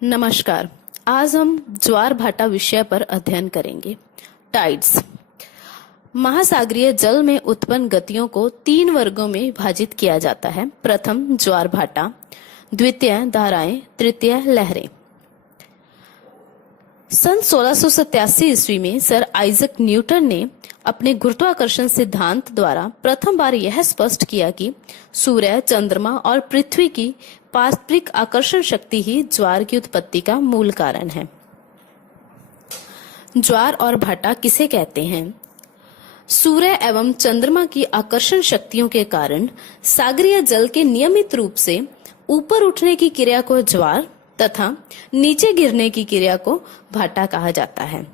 नमस्कार। आज हम ज्वार भाटा विषय पर अध्ययन करेंगे। टाइड्स महासागरीय जल में उत्पन्न गतियों को 3 वर्गों में विभाजित किया जाता है। प्रथम ज्वार भाटा, द्वितीय धाराएं, तृतीय लहरें। सन 1687 ईस्वी में सर आइजक न्यूटन ने अपने गुरुत्वाकर्षण सिद्धांत द्वारा प्रथम बार यह स्पष्ट किया कि सूर्य, चंद्रमा और पृथ्वी की पारस्परिक आकर्षण शक्ति ही ज्वार की उत्पत्ति का मूल कारण है। ज्वार और भाटा किसे कहते हैं? सूर्य एवं चंद्रमा की आकर्षण शक्तियों के कारण सागरीय जल के नियमित रूप से ऊपर उठने की क्रिया को ज्वार तथा नीचे गिरने की क्रिया को भाटा कहा जाता है।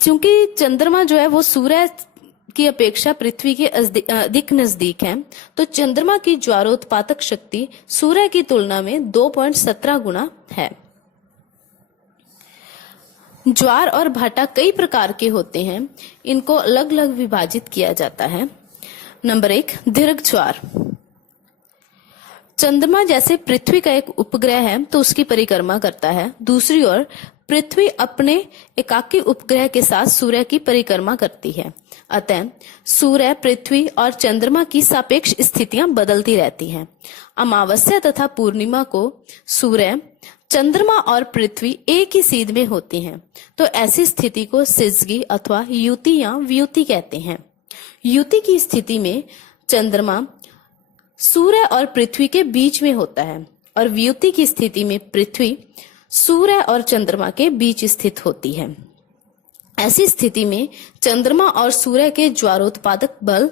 क्योंकि चंद्रमा जो है वो सूर्य की अपेक्षा पृथ्वी के अधिक नजदीक है, तो चंद्रमा की ज्वारोत्पादक शक्ति सूर्य की तुलना में 2.17 गुना है। ज्वार और भाटा कई प्रकार के होते हैं, इनको अलग अलग विभाजित किया जाता है। नंबर 1, दीर्घ ज्वार। चंद्रमा जैसे पृथ्वी का एक उपग्रह है तो उसकी परिक्रमा करता है। दूसरी ओर पृथ्वी अपने एकाकी उपग्रह के साथ सूर्य की परिक्रमा करती है। अतः सूर्य, पृथ्वी और चंद्रमा की सापेक्ष स्थितियां बदलती रहती हैं। अमावस्या तथा पूर्णिमा को सूर्य, चंद्रमा और पृथ्वी एक ही सीध में होती हैं, तो ऐसी स्थिति को सिजगी अथवा युति या व्युति कहते हैं। युति की स्थिति में चंद्रमा सूर्य और पृथ्वी के बीच में होता है और व्युति की स्थिति में पृथ्वी सूर्य और चंद्रमा के बीच स्थित होती है। ऐसी स्थिति में चंद्रमा और सूर्य के ज्वारोत्पादक बल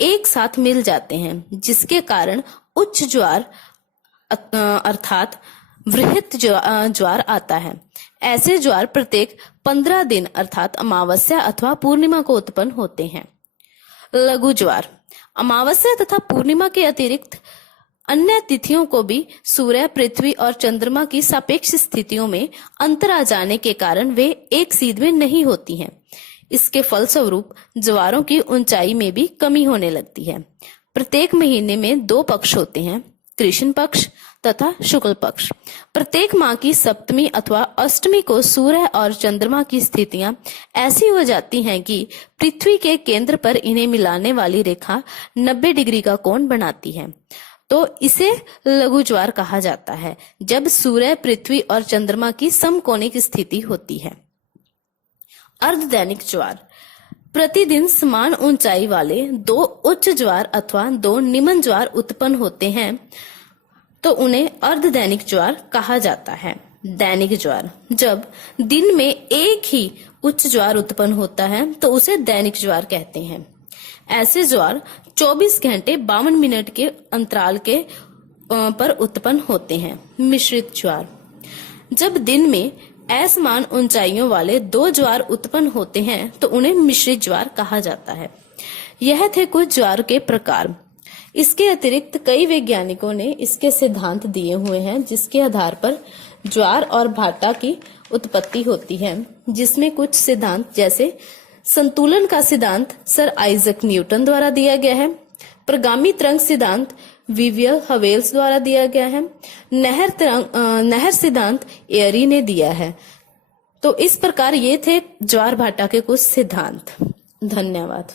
एक साथ मिल जाते हैं, जिसके कारण उच्च ज्वार अर्थात वृहत ज्वार आता है। ऐसे ज्वार प्रत्येक 15 दिन अर्थात अमावस्या अथवा पूर्णिमा को उत्पन्न होते हैं। लघु ज्वार अमावस्या तथा पूर्णिमा के अतिरिक्त अन्य तिथियों को भी सूर्य, पृथ्वी और चंद्रमा की सापेक्ष स्थितियों में अंतर आ जाने के कारण वे एक सीध में नहीं होती हैं। इसके फलस्वरूप ज्वारों की ऊंचाई में भी कमी होने लगती है। प्रत्येक महीने में 2 पक्ष होते हैं, कृष्ण पक्ष तथा शुक्ल पक्ष। प्रत्येक माह की सप्तमी अथवा अष्टमी को सूर्य और चंद्रमा की स्थितियां ऐसी हो जाती हैं कि पृथ्वी के केंद्र पर इन्हें मिलाने वाली रेखा 90 डिग्री का कोण बनाती है, तो इसे लघु ज्वार कहा जाता है, जब सूर्य, पृथ्वी और चंद्रमा की समकोणिक स्थिति होती है। अर्धदैनिक ज्वार प्रतिदिन समान ऊंचाई वाले 2 उच्च ज्वार अथवा 2 निम्न ज्वार उत्पन्न होते हैं, तो उन्हें अर्धदैनिक ज्वार कहा जाता है। दैनिक ज्वार जब दिन में एक ही उच्च ज्वार उत्पन्न होता है तो उसे दैनिक ज्वार कहते हैं। ऐसे ज्वार 24 घंटे 52 मिनट के अंतराल के पर उत्पन्न होते हैं। मिश्रित ज्वार जब दिन में असमान ऊंचाइयों वाले 2 ज्वार उत्पन्न होते हैं तो उन्हें मिश्रित ज्वार कहा जाता है। यह थे कुछ ज्वार के प्रकार। इसके अतिरिक्त कई वैज्ञानिकों ने इसके सिद्धांत दिए हुए हैं, जिसके आधार पर ज्वार और भाटा की उत्पत्ति होती है, जिसमें कुछ सिद्धांत जैसे संतुलन का सिद्धांत सर आइजक न्यूटन द्वारा दिया गया है। प्रगामी तरंग सिद्धांत विवियल हवेल्स द्वारा दिया गया है। नहर सिद्धांत एयरी ने दिया है। तो इस प्रकार ये थे ज्वार भाटा के कुछ सिद्धांत। धन्यवाद।